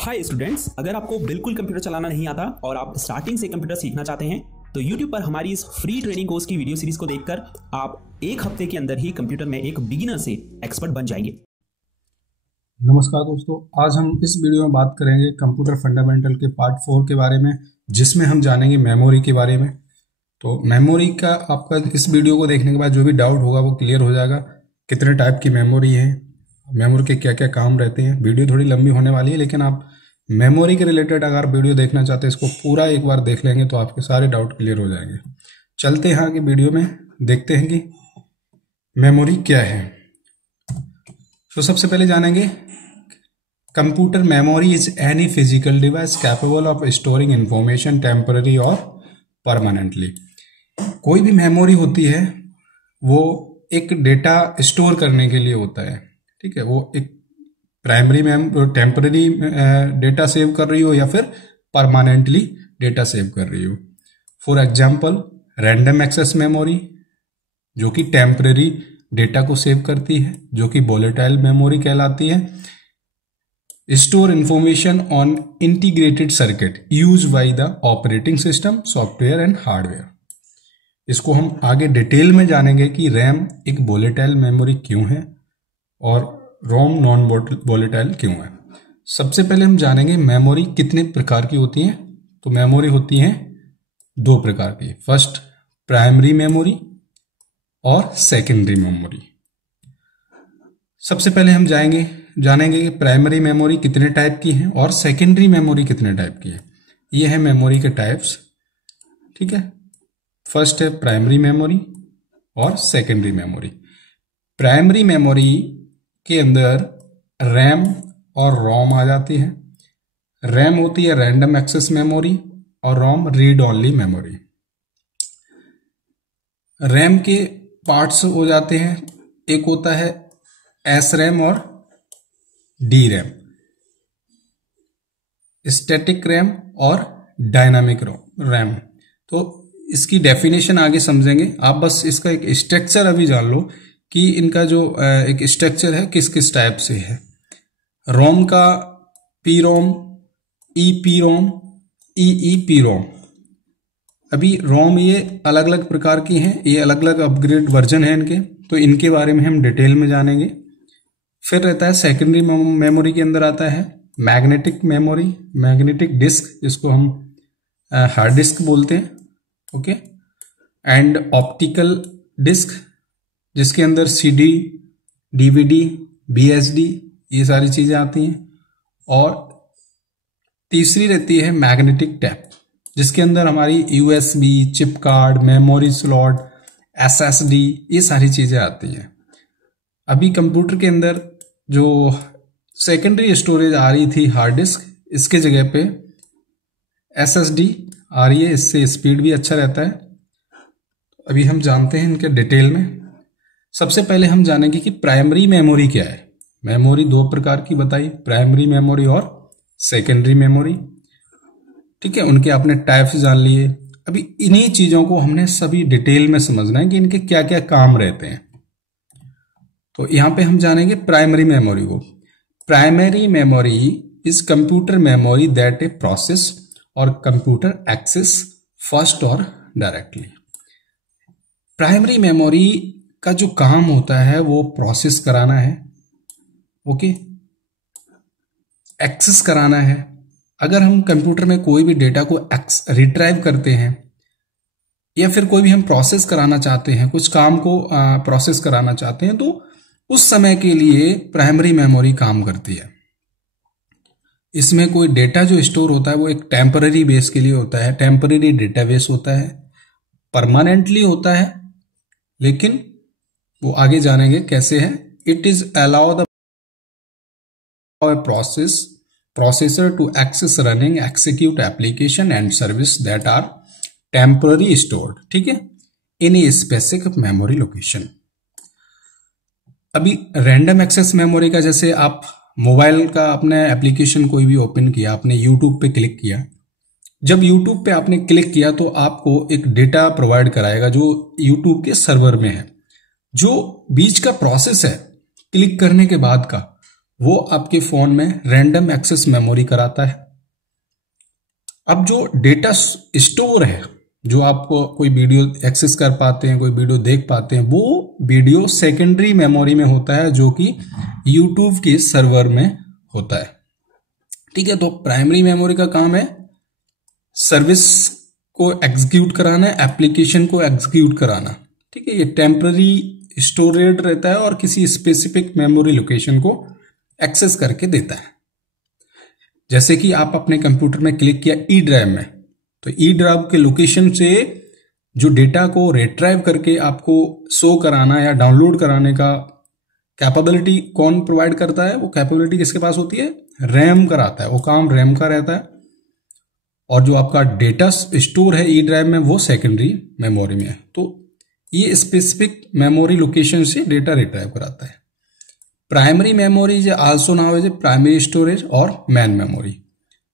Hi students, अगर आपको बिल्कुल कंप्यूटर चलाना नहीं आता और आप स्टार्टिंग से कंप्यूटर सीखना चाहते हैं तो YouTube पर हमारी इस फ्री ट्रेनिंग कोर्स की वीडियो सीरीज को देखकर आप एक हफ्ते के अंदर ही कंप्यूटर में एक बिगिनर से एक्सपर्ट बन जाएंगे। नमस्कार दोस्तों, आज हम इस वीडियो में बात करेंगे कंप्यूटर फंडामेंटल के पार्ट 4 के बारे में, जिसमें हम जानेंगे मेमोरी के बारे में। तो मेमोरी का आपका इस वीडियो को देखने के बाद जो भी डाउट होगा वो क्लियर हो जाएगा। कितने टाइप की मेमोरी है, मेमोरी के क्या क्या काम रहते हैं। वीडियो थोड़ी लंबी होने वाली है, लेकिन आप मेमोरी के रिलेटेड अगर वीडियो देखना चाहते हैं इसको पूरा एक बार देख लेंगे तो आपके सारे डाउट क्लियर हो जाएंगे। चलते हैं आगे वीडियो में, देखते हैं कि मेमोरी क्या है। तो सबसे पहले जानेंगे computer memory is any physical device capable of storing information temporary और परमानेंटली। कोई भी मेमोरी होती है वो एक डेटा स्टोर करने के लिए होता है, ठीक है। वो एक प्राइमरी टेम्पररी डेटा सेव कर रही हो या फिर परमानेंटली डेटा सेव कर रही हो। For example random access memory जो कि टेम्पररी डेटा को सेव करती है, जो कि वोलेटाइल मेमोरी कहलाती है। Store information on integrated circuit use by the operating system, software and hardware. इसको हम आगे डिटेल में जानेंगे कि रैम एक वोलेटाइल मेमोरी क्यों है और रोम नॉन वोलेटाइल क्यों है। सबसे पहले हम जानेंगे मेमोरी कितने प्रकार की होती है। तो मेमोरी होती है दो प्रकार की, फर्स्ट प्राइमरी मेमोरी और सेकेंडरी मेमोरी। सबसे पहले हम जानेंगे कि प्राइमरी मेमोरी कितने टाइप की है और सेकेंडरी मेमोरी कितने टाइप की है। ये है मेमोरी के टाइप्स, ठीक है। फर्स्ट है प्राइमरी मेमोरी और सेकेंडरी मेमोरी। प्राइमरी मेमोरी के अंदर रैम और रोम आ जाती है। रैम होती है रैंडम एक्सेस मेमोरी और रोम रीड ओनली मेमोरी। रैम के पार्ट्स हो जाते हैं, एक होता है एस रैम और डी रैम, स्टैटिक रैम और डायनामिक रैम। तो इसकी डेफिनेशन आगे समझेंगे, आप बस इसका एक स्ट्रक्चर अभी जान लो कि इनका जो एक स्ट्रक्चर है किस किस टाइप से है। रोम का P ROM, E P ROM, E P ROM. अभी रोम ये अलग अलग प्रकार की हैं, ये अलग अलग अपग्रेड वर्जन है इनके, तो इनके बारे में हम डिटेल में जानेंगे। फिर रहता है सेकेंडरी मेमोरी के अंदर आता है मैग्नेटिक मेमोरी, मैग्नेटिक डिस्क जिसको हम हार्ड डिस्क बोलते हैं, ओके। एंड ऑप्टिकल डिस्क जिसके अंदर सीडी, डीवीडी, बीएसडी ये सारी चीजें आती हैं। और तीसरी रहती है मैग्नेटिक टैप जिसके अंदर हमारी USB, chip card, memory slot, SSD ये सारी चीजें आती हैं। अभी कंप्यूटर के अंदर जो सेकेंडरी स्टोरेज आ रही थी हार्ड डिस्क, इसके जगह पे एसएसडी आ रही है, इससे स्पीड भी अच्छा रहता है। अभी हम जानते हैं इनके डिटेल में। सबसे पहले हम जानेंगे कि प्राइमरी मेमोरी क्या है। मेमोरी दो प्रकार की बताई, प्राइमरी मेमोरी और सेकेंडरी मेमोरी, ठीक है। उनके आपने टाइप्स जान लिए। अभी इन्हीं चीजों को हमने सभी डिटेल में समझना है कि इनके क्या क्या काम रहते हैं। तो यहां पे हम जानेंगे प्राइमरी मेमोरी को। Primary memory is computer memory that a process और कंप्यूटर एक्सेस फर्स्ट और डायरेक्टली। प्राइमरी मेमोरी का जो काम होता है वो प्रोसेस कराना है, ओके, एक्सेस कराना है। अगर हम कंप्यूटर में कोई भी डेटा को रिट्राइव करते हैं या फिर कोई भी हम प्रोसेस कराना चाहते हैं, कुछ काम को प्रोसेस कराना चाहते हैं, तो उस समय के लिए प्राइमरी मेमोरी काम करती है। इसमें कोई डेटा जो स्टोर होता है वो एक टेम्पररी बेस के लिए होता है, टेम्पररी डेटाबेस होता है, परमानेंटली होता है, लेकिन वो आगे जानेंगे कैसे है। It is allow the processor to access running execute application and service that are temporary stored, ठीक है, in a specific memory location. अभी रैंडम एक्सेस मेमोरी का, जैसे आप मोबाइल का अपने एप्लीकेशन कोई भी ओपन किया, आपने यूट्यूब पे क्लिक किया, जब यूट्यूब पे आपने क्लिक किया तो आपको एक डेटा प्रोवाइड कराएगा जो यूट्यूब के सर्वर में है। जो बीच का प्रोसेस है क्लिक करने के बाद का, वो आपके फोन में रैंडम एक्सेस मेमोरी कराता है। अब जो डेटा स्टोर है, जो आपको कोई वीडियो एक्सेस कर पाते हैं, कोई वीडियो देख पाते हैं, वो वीडियो सेकेंडरी मेमोरी में होता है, जो कि यूट्यूब के सर्वर में होता है। ठीक है, तो प्राइमरी मेमोरी का काम है सर्विस को एग्जीक्यूट कराना, एप्लीकेशन को एग्जीक्यूट कराना। ठीक है, ये टेम्पररी स्टोरेज रहता है और किसी स्पेसिफिक मेमोरी लोकेशन को एक्सेस करके देता है। जैसे कि आप अपने कंप्यूटर में क्लिक किया ई ड्राइव में, तो ई ड्राइव के लोकेशन से जो डेटा को रिट्राइव करके आपको शो कराना या डाउनलोड कराने का कैपेबिलिटी कौन प्रोवाइड करता है? वो कैपेबिलिटी किसके पास होती है? रैम कराता है। वो काम रैम का रहता है। और जो आपका डेटा स्टोर है ई ड्राइव में, वो सेकेंडरी मेमोरी में है। तो ये स्पेसिफिक मेमोरी लोकेशन से डेटा रिट्राइव कराता है। Primary memory is also now as primary storage और मैन मेमोरी।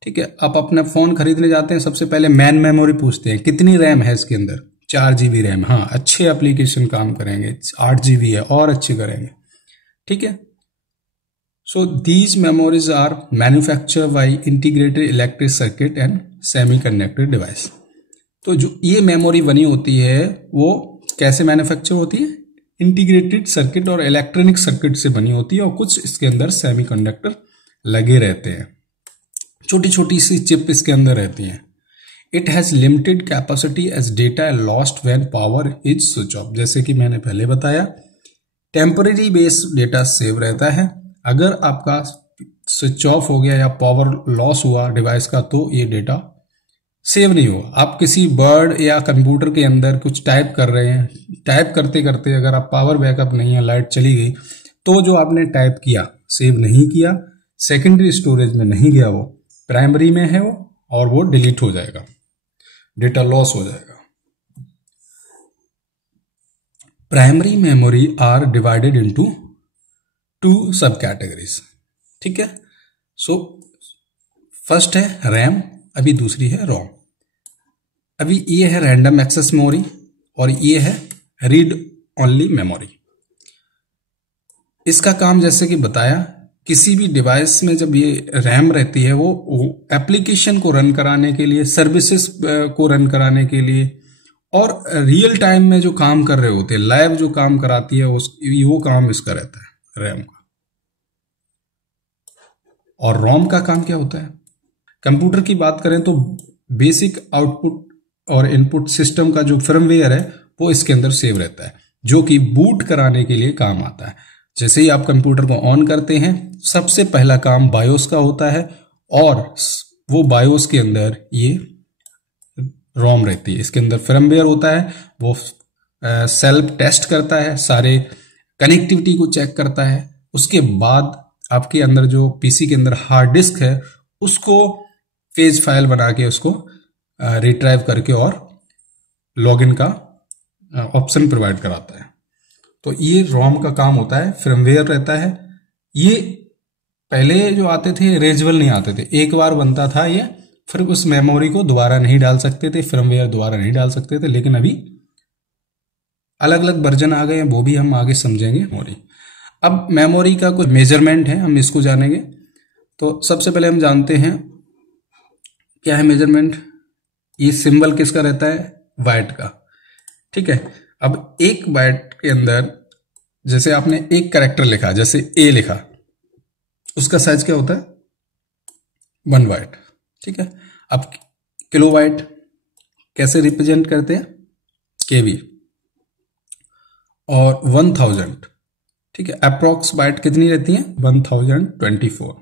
ठीक है, आप अपना फोन खरीदने जाते हैं, सबसे पहले मैन मेमोरी पूछते हैं, कितनी रैम है इसके अंदर? 4 GB रैम। हाँ, अच्छे एप्लीकेशन काम करेंगे। 8 GB है और अच्छे करेंगे। ठीक है, so these memories are manufacture by integrated electric circuit and semiconductor device. तो जो ये मेमोरी बनी होती है वो कैसे मैन्युफैक्चर होती है? इंटीग्रेटेड सर्किट और इलेक्ट्रॉनिक सर्किट से बनी होती है, और कुछ इसके अंदर सेमीकंडक्टर लगे रहते हैं। छोटी छोटी सी चिप इसके अंदर रहती हैं। It has limited capacity as data lost when power is switch off. जैसे कि मैंने पहले बताया, टेम्पररी बेस डेटा सेव रहता है। अगर आपका स्विच ऑफ हो गया या पावर लॉस हुआ डिवाइस का, तो ये डेटा सेव नहीं होगा। आप किसी वर्ड या कंप्यूटर के अंदर कुछ टाइप कर रहे हैं, टाइप करते करते अगर आप पावर बैकअप नहीं है, लाइट चली गई, तो जो आपने टाइप किया सेव नहीं किया, सेकेंडरी स्टोरेज में नहीं गया, वो प्राइमरी में है वो, और वो डिलीट हो जाएगा, डेटा लॉस हो जाएगा। Primary memory are divided into 2 sub categories. ठीक है, सो फर्स्ट है रैम, अभी दूसरी है रोम। अभी ये है रैंडम एक्सेस मेमोरी और ये है रीड ओनली मेमोरी। इसका काम जैसे कि बताया, किसी भी डिवाइस में जब ये रैम रहती है, वो एप्लीकेशन को रन कराने के लिए, सर्विसेज को रन कराने के लिए, और रियल टाइम में जो काम कर रहे होते हैं, लाइव जो काम कराती है, वो काम इसका रहता है रैम का। और रोम का काम क्या होता है? कंप्यूटर की बात करें तो बेसिक आउटपुट और इनपुट सिस्टम का जो फर्मवेयर है वो इसके अंदर सेव रहता है, जो कि बूट कराने के लिए काम आता है। जैसे ही आप कंप्यूटर को ऑन करते हैं, सबसे पहला काम बायोस का होता है, और वो बायोस के अंदर ये रोम रहती है। इसके अंदर फर्मवेयर होता है, वो सेल्फ टेस्ट करता है, सारे कनेक्टिविटी को चेक करता है। उसके बाद आपके अंदर जो पीसी के अंदर हार्ड डिस्क है, उसको पेज फाइल बना के उसको रिट्राइव करके और लॉगिन का ऑप्शन प्रोवाइड कराता है। तो ये रोम का काम होता है। फर्मवेयर रहता है। ये पहले जो आते थे इरेजेबल नहीं आते थे, एक बार बनता था ये, फिर उस मेमोरी को दोबारा नहीं डाल सकते थे, फर्मवेयर दोबारा नहीं डाल सकते थे। लेकिन अभी अलग अलग वर्जन आ गए हैं, वो भी हम आगे समझेंगे मेमोरी। अब मेमोरी का कुछ मेजरमेंट है, हम इसको जानेंगे। तो सबसे पहले हम जानते हैं क्या है मेजरमेंट। ये सिंबल किसका रहता है? बाइट का। ठीक है, अब एक बाइट के अंदर जैसे आपने एक कैरेक्टर लिखा, जैसे ए लिखा, उसका साइज क्या होता है? 1 बाइट। ठीक है, अब किलो बाइट कैसे रिप्रेजेंट करते हैं? केबी। और 1000, ठीक है, अप्रोक्स बाइट कितनी रहती है? 1024।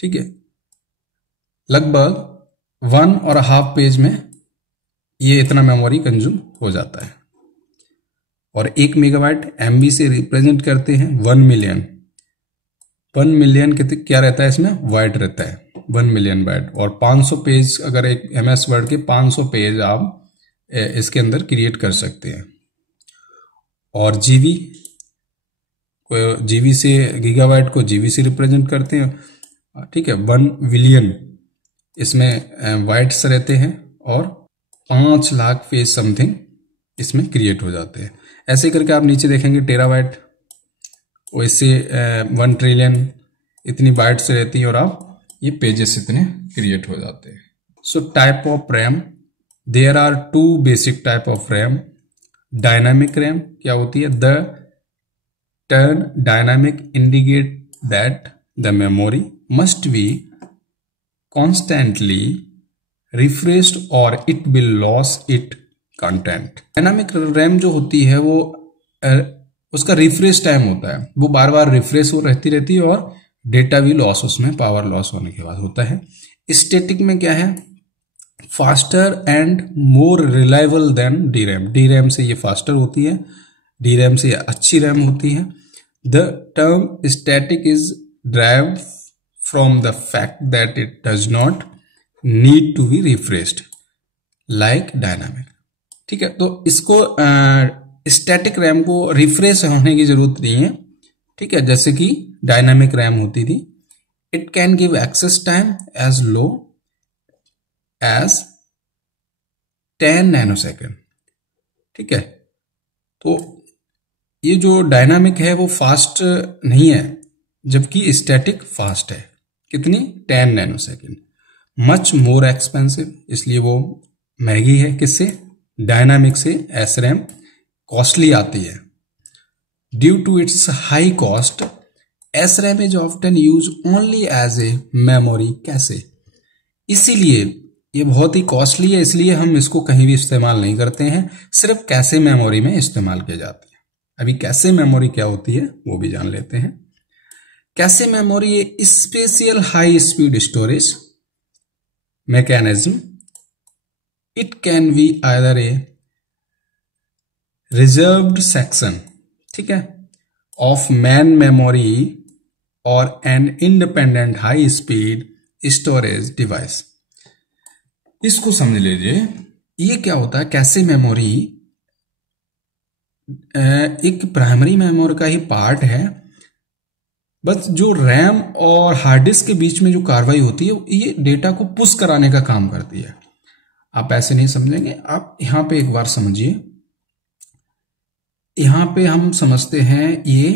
ठीक है, लगभग 1.5 पेज में ये इतना मेमोरी कंज्यूम हो जाता है। और 1 मेगाबाइट एमबी से रिप्रेजेंट करते हैं 1 मिलियन। 1 मिलियन क्या रहता है इसमें? बाइट रहता है, 1 मिलियन बाइट। और 500 पेज, अगर एक एमएस वर्ड के 500 पेज आप इसके अंदर क्रिएट कर सकते हैं। और जीबी से गीगाबाइट को जीबी से रिप्रेजेंट करते हैं। ठीक है, 1 बिलियन इसमें बाइट्स रहते हैं, और 5 लाख पेज समथिंग इसमें क्रिएट हो जाते हैं। ऐसे करके आप नीचे देखेंगे टेराबाइट, वैसे 1 ट्रिलियन, इतनी बाइट्स रहती है और आप ये पेजेस इतने क्रिएट हो जाते हैं। So type of RAM, there are 2 basic type of RAM. Dynamic RAM क्या होती है? The term dynamic indicate that the memory must be constantly refreshed और it will loss it content. Dynamic RAM जो होती है वो उसका रिफ्रेश टाइम होता है, वो बार बार रिफ्रेश हो रहती है और डेटा भी लॉस उसमें पावर लॉस होने के बाद होता है। स्टैटिक में क्या है? Faster and more reliable then D RAM. D RAM से ये फास्टर होती है, डी रैम से ये अच्छी रैम होती है। The term static is derived from the fact that it does not need to be refreshed like dynamic. ठीक है, तो इसको स्टैटिक रैम को रिफ्रेश होने की जरूरत नहीं है। ठीक है, जैसे कि डायनामिक रैम होती थी। It can give access time as low as 10 nanosecond. ठीक है, तो ये जो डायनामिक है वो फास्ट नहीं है, जबकि स्टैटिक फास्ट है। कितनी? 10 नैनोसेकेंड। मच मोर एक्सपेंसिव, इसलिए वो महंगी है। किससे? डायनामिक से एस रैम कॉस्टली आती है। Due to its high cost, S RAM is often use only as a memory cache. इसीलिए ये बहुत ही कॉस्टली है, इसलिए हम इसको कहीं भी इस्तेमाल नहीं करते हैं, सिर्फ कैसे मेमोरी में इस्तेमाल किए जाते हैं। अभी कैसे मेमोरी क्या होती है वो भी जान लेते हैं। कैसे memory A special high speed storage mechanism. It can be either A reserved section, ठीक है, ऑफ मैन मेमोरी और an independent high speed storage device. इसको समझ लीजिए, ये क्या होता है? कैसे मेमोरी एक प्राइमरी मेमोरी का ही पार्ट है, बस जो रैम और हार्ड डिस्क के बीच में जो कार्रवाई होती है ये डेटा को पुश कराने का काम करती है। आप ऐसे नहीं समझेंगे, आप यहां पे एक बार समझिए। यहां पे हम समझते हैं, ये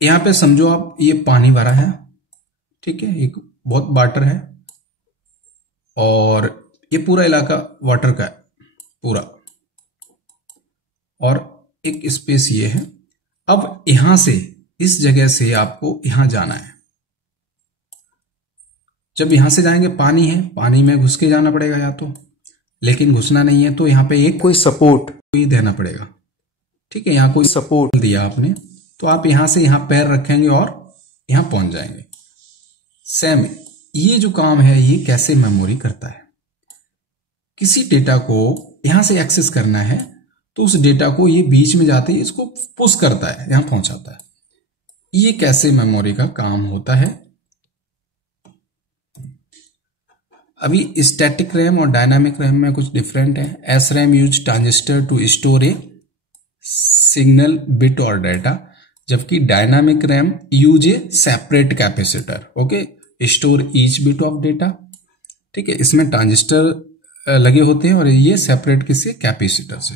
यहां पे समझो आप, ये पानी भरा है, ठीक है, एक बहुत वाटर है और ये पूरा इलाका वाटर का है पूरा, और एक स्पेस ये है। अब यहां से, इस जगह से आपको यहां जाना है। जब यहां से जाएंगे, पानी है, पानी में घुस के जाना पड़ेगा या तो, लेकिन घुसना नहीं है तो यहां पे एक कोई सपोर्ट कोई देना पड़ेगा। ठीक है, यहां कोई सपोर्ट दिया आपने तो आप यहां से यहां पैर रखेंगे और यहां पहुंच जाएंगे। सेम ये जो काम है ये कैसे मेमोरी करता है। किसी डेटा को यहां से एक्सेस करना है तो उस डेटा को ये बीच में जाते ही इसको पुश करता है, यहां पहुंचाता है। ये कैसे मेमोरी का काम होता है। अभी स्टैटिक रैम और डायनामिक रैम में कुछ डिफरेंट है। S RAM use transistor to store a signal bit और डेटा, जबकि dynamic RAM use a separate capacitor, okay, store each bit of data. ठीक है, इसमें ट्रांजिस्टर लगे होते हैं और ये सेपरेट किससे? कैपेसिटर से।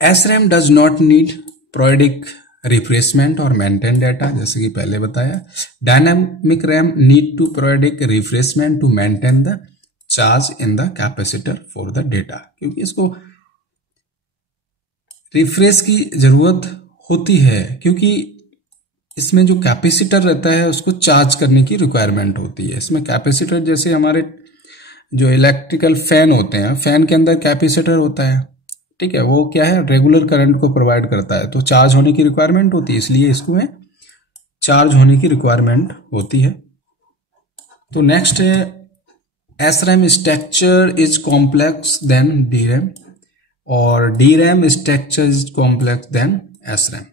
S RAM does not need periodic refreshment और मेंटेन डेटा, जैसे कि पहले बताया। Dynamic RAM need to periodic refreshment to maintain the charge in the capacitor for the data, क्योंकि इसको रिफ्रेश की जरूरत होती है, क्योंकि इसमें जो कैपेसिटर रहता है उसको चार्ज करने की रिक्वायरमेंट होती है। इसमें कैपेसिटर जैसे हमारे जो इलेक्ट्रिकल फैन होते हैं, फैन के अंदर कैपेसिटर होता है, ठीक है, वो क्या है? रेगुलर करंट को प्रोवाइड करता है, तो चार्ज होने की रिक्वायरमेंट होती है, इसलिए इसको में चार्ज होने की रिक्वायरमेंट होती है। तो नेक्स्ट है, S RAM structure is complex than D RAM और D RAM structure is complex than S RAM.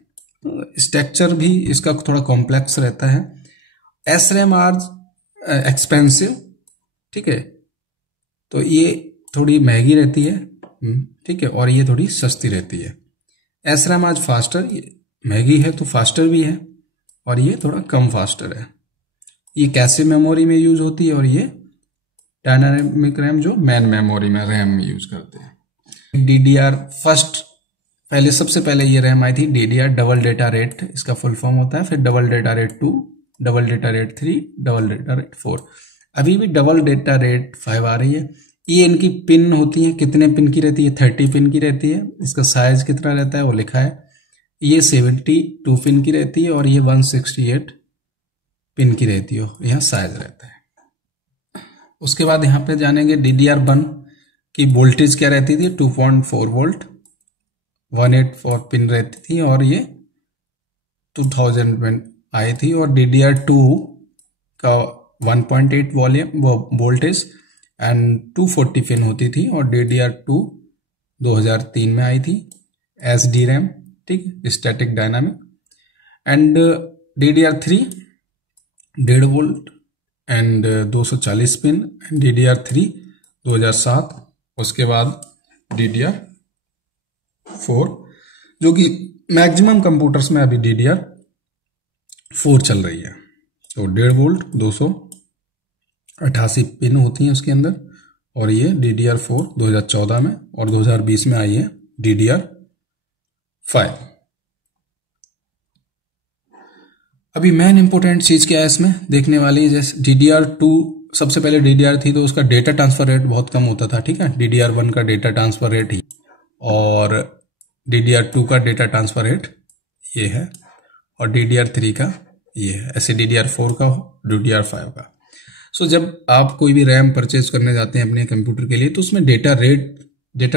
Structure भी इसका थोड़ा कॉम्प्लेक्स रहता है। एस रैम आर एक्सपेंसिव, ठीक है, तो ये थोड़ी महंगी रहती है, ठीक है, और ये थोड़ी सस्ती रहती है। एस रैम आज फास्टर, महंगी है तो फास्टर भी है, और ये थोड़ा कम फास्टर है। ये कैसे मेमोरी में यूज होती है, और ये डायनामिक रैम जो मैन मेमोरी में रैम यूज करते हैं। DDR पहले सबसे पहले ये रैम आई थी DDR डबल डेटा रेट, इसका फुल फॉर्म होता है, फिर double data rate 2, double data rate 3, double data rate 4, अभी भी डबल डेटा रेट 5 आ रही है। ये इनकी पिन होती है, कितने पिन की रहती है, 30 पिन की रहती है। इसका साइज कितना रहता है वो लिखा है, ये 72 पिन की रहती है और ये 168 पिन की रहती है, यहाँ साइज रहता है। उसके बाद यहाँ पे जानेंगे DDR1 की वोल्टेज क्या रहती थी, 2.4 वोल्ट, 184 पिन रहती थी और ये 2000 में आई थी। और DDR2 का 1.8 वोल्टेज एंड 240 पिन होती थी और DDR2 2003 में आई थी SD रैम, ठीक, static dynamic. And DDR3 1.5 volt and 240 pin, DDR3 2007। उसके बाद DDR4 जो कि मैक्सिमम कंप्यूटर्स में अभी DDR4 चल रही है। तो 1.5 वोल्ट 288 पिन होती हैं उसके अंदर, और ये DDR4 2014 में, और 2020 में आई है DDR5। अभी मेन इंपोर्टेंट चीज क्या है इसमें देखने वाली, जैसे DDR2 सबसे पहले DDR थी तो उसका डेटा ट्रांसफर रेट बहुत कम होता था, ठीक है। DDR1 का डेटा ट्रांसफर रेट ही, और DDR2 का डेटा ट्रांसफर रेट ये है, और DDR3 का ये है, ऐसे DDR4 का, DDR5 का। सो जब आप कोई भी रैम परचेज करने जाते हैं अपने कंप्यूटर के लिए तो उसमें डेटा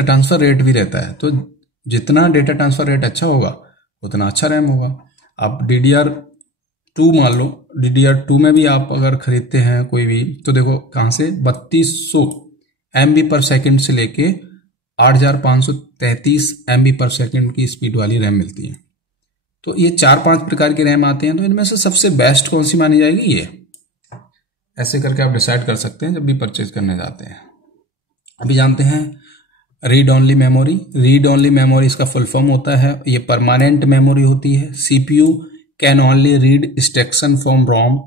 ट्रांसफर रेट भी रहता है। तो जितना डेटा ट्रांसफर रेट अच्छा होगा उतना अच्छा रैम होगा। आप DDR2 मान लो, DDR2 में भी आप अगर खरीदते हैं कोई भी, तो देखो कहां से 3200 MB पर सेकेंड से लेके 8533 MB पर सेकेंड की स्पीड वाली रैम मिलती है। तो ये 4-5 प्रकार के रैम आते हैं, तो इनमें से सबसे बेस्ट कौन सी मानी जाएगी, ये ऐसे करके आप डिसाइड कर सकते हैं जब भी परचेज करने जाते हैं। अभी जानते हैं read only memory. Read only memory इसका फुल फॉर्म होता है, ये परमानेंट मेमोरी होती है। CPU can only read instruction from ROM,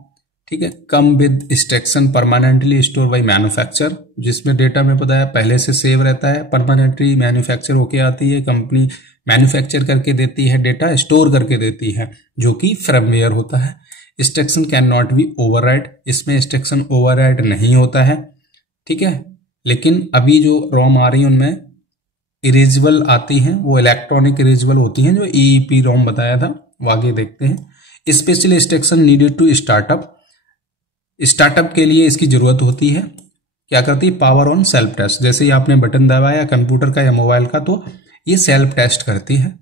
ठीक है, come with instruction permanently store bye manufacture, जिसमें डेटा में पता है पहले से सेव रहता है, परमानेंटली मैन्युफैक्चर होके आती है, कंपनी मैन्युफैक्चर करके देती है, डेटा स्टोर करके देती है, जो कि फर्मवेयर होता है। Instruction can not be overwrite, इसमें इंस्ट्रक्शन ओवरराइट नहीं होता है, ठीक है। लेकिन अभी जो ROM आ रही है उनमें इरेजेबल आती हैं, वो इलेक्ट्रॉनिक इरेजेबल होती हैं, जो EEPROM बताया था, वो आगे देखते हैं। Specially instruction needed to startup के लिए इसकी जरूरत होती है। क्या करती है, पावर ऑन सेल्फ टेस्ट, जैसे ही आपने बटन दबाया कंप्यूटर का या मोबाइल का तो ये सेल्फ टेस्ट करती है।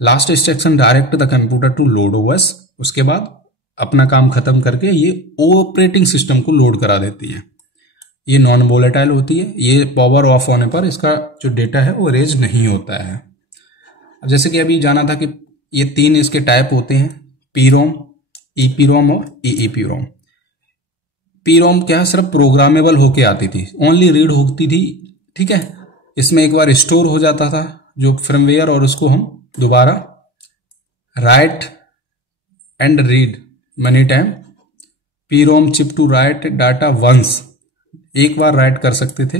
Last instruction direct the computer to load OS, उसके बाद अपना काम खत्म करके ये ऑपरेटिंग सिस्टम को लोड करा देती है। ये नॉन वोलेटाइल होती है, ये पावर ऑफ होने पर इसका जो डेटा है वो रेज नहीं होता है। अब जैसे कि अभी जाना था कि ये 3 इसके टाइप होते हैं, PROM, EPROM और EEPROM। PROM क्या है, सिर्फ प्रोग्रामेबल होके आती थी, ओनली रीड होती थी, ठीक है। इसमें एक बार स्टोर हो जाता था जो फर्मवेयर, और उसको हम दोबारा write and read many time. PROM chip to write data once, एक बार राइट कर सकते थे,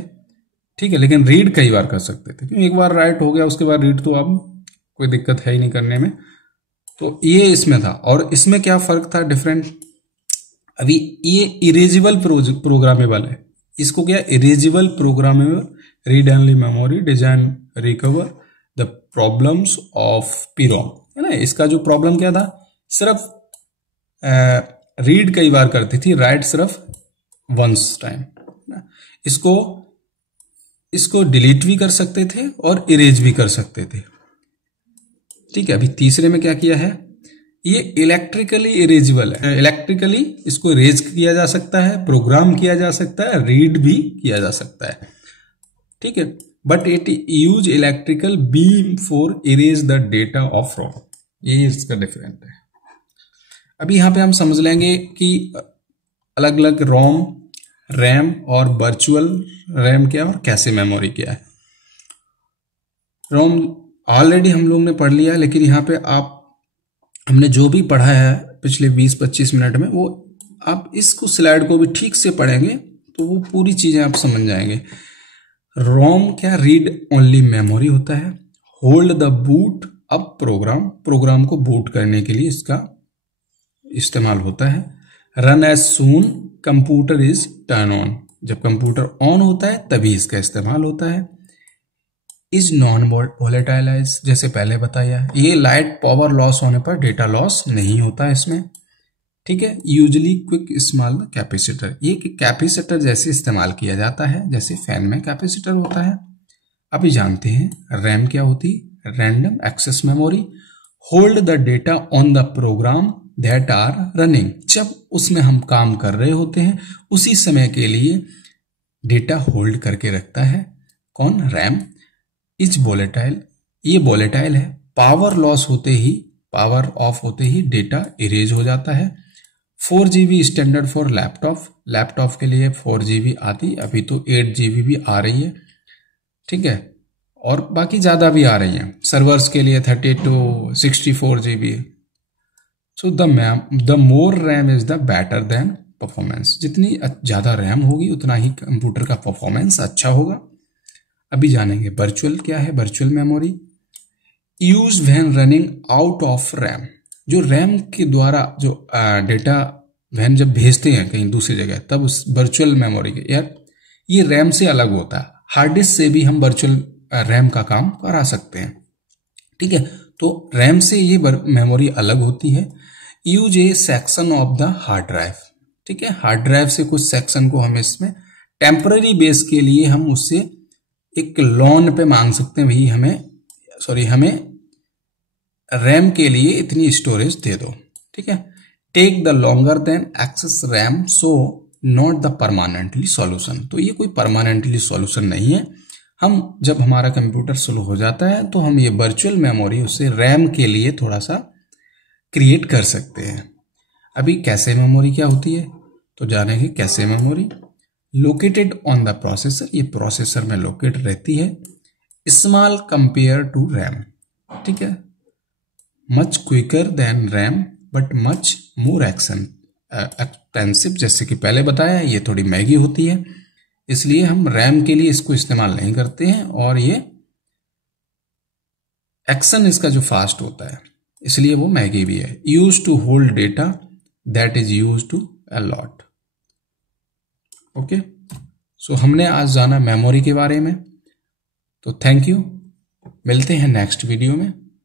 ठीक है, लेकिन रीड कई बार कर सकते थे, क्योंकि एक बार राइट हो गया उसके बाद रीड तो अब कोई दिक्कत है ही नहीं करने में। तो ये इसमें था, और इसमें क्या फर्क था डिफरेंट, अभी ये इरेजेबल प्रोग्रामेबल है, इसको क्या erasable programmable read only memory design recover the problems of PROM, है ना। इसका जो प्रॉब्लम क्या था, सिर्फ रीड कई बार करती थी, राइट सिर्फ वंस टाइम। इसको डिलीट भी कर सकते थे और इरेज भी कर सकते थे, ठीक है। अभी तीसरे में क्या किया है, ये इलेक्ट्रिकली इरेजेबल है, इलेक्ट्रिकली इसको इरेज किया जा सकता है, प्रोग्राम किया जा सकता है, रीड भी किया जा सकता है, ठीक है। But it use electrical beam for erase the data of ROM, ये इसका डिफरेंट है। अभी यहां पे हम समझ लेंगे कि अलग अलग ROM, रैम और वर्चुअल रैम क्या है और कैसे मेमोरी क्या है। ROM ऑलरेडी हम लोग ने पढ़ लिया है, लेकिन यहाँ पे हमने जो भी पढ़ा है पिछले 20-25 मिनट में, वो आप इसको स्लाइड को भी ठीक से पढ़ेंगे तो वो पूरी चीजें आप समझ जाएंगे। ROM क्या, रीड ओनली मेमोरी होता है, hold the boot up program, program को बूट करने के लिए इसका इस्तेमाल होता है। Run as soon computer is turn on, जब कंप्यूटर ऑन होता है तभी इसका इस्तेमाल होता है। इज नॉन वोलेटाइलाइज, जैसे पहले बताया, ये लाइट पावर लॉस होने पर डेटा लॉस नहीं होता इसमें, ठीक है। यूजली क्विक स्मॉल कैपेसिटर, ये कैपेसिटर जैसे इस्तेमाल किया जाता है जैसे फैन में कैपेसिटर होता है। अभी जानते हैं रैम क्या होती है, random access memory. Hold the data on the program that are running, जब उसमें हम काम कर रहे होते हैं उसी समय के लिए डेटा होल्ड करके रखता है। कौन, रैम। इज वोलेटाइल, ये वोलेटाइल है, पावर लॉस होते ही, पावर ऑफ होते ही डेटा इरेज हो जाता है। 4 GB standard for laptop, laptop के लिए 4 GB आती, अभी तो 8 GB भी आ रही है, ठीक है, और बाकी ज्यादा भी आ रही है। सर्वर्स के लिए 32 64 GB। So the more RAM is the better than performance, जितनी ज्यादा रैम होगी उतना ही कंप्यूटर का परफॉर्मेंस अच्छा होगा। अभी जानेंगे वर्चुअल क्या है, virtual memory. Use when running out of RAM, जो रैम के द्वारा जो डेटा वैन जब भेजते हैं कहीं दूसरी जगह तब उस वर्चुअल मेमोरी के, यार ये रैम से अलग होता है, हार्ड डिस्क से भी हम वर्चुअल रैम का काम करा सकते हैं, ठीक है। तो रैम से ये मेमोरी अलग होती है। Use A section of the hard drive, ठीक है, हार्ड ड्राइव से कुछ सेक्शन को हम इसमें टेम्पररी बेस के लिए हम उससे एक लोन पे मांग सकते हैं, भाई हमें रैम के लिए इतनी स्टोरेज दे दो, ठीक है। Take the longer than access RAM so not the permanently solution, तो ये कोई परमानेंटली सॉल्यूशन नहीं है। हम जब हमारा कंप्यूटर स्लो हो जाता है तो हम ये वर्चुअल मेमोरी उससे रैम के लिए थोड़ा सा क्रिएट कर सकते हैं। अभी कैशे मेमोरी क्या होती है तो जानेंगे। Cache memory located on the processor, ये प्रोसेसर में लोकेट रहती है। स्मॉल कंपेयर टू रैम, ठीक है, much quicker than RAM but much more expensive, जैसे कि पहले बताया ये थोड़ी महंगी होती है, इसलिए हम रैम के लिए इसको इस्तेमाल नहीं करते हैं, और ये एक्शन इसका जो फास्ट होता है इसलिए वो महंगी भी है। Use to hold data that is use to a lot. Okay, so हमने आज जाना मेमोरी के बारे में, तो थैंक यू, मिलते हैं नेक्स्ट वीडियो में।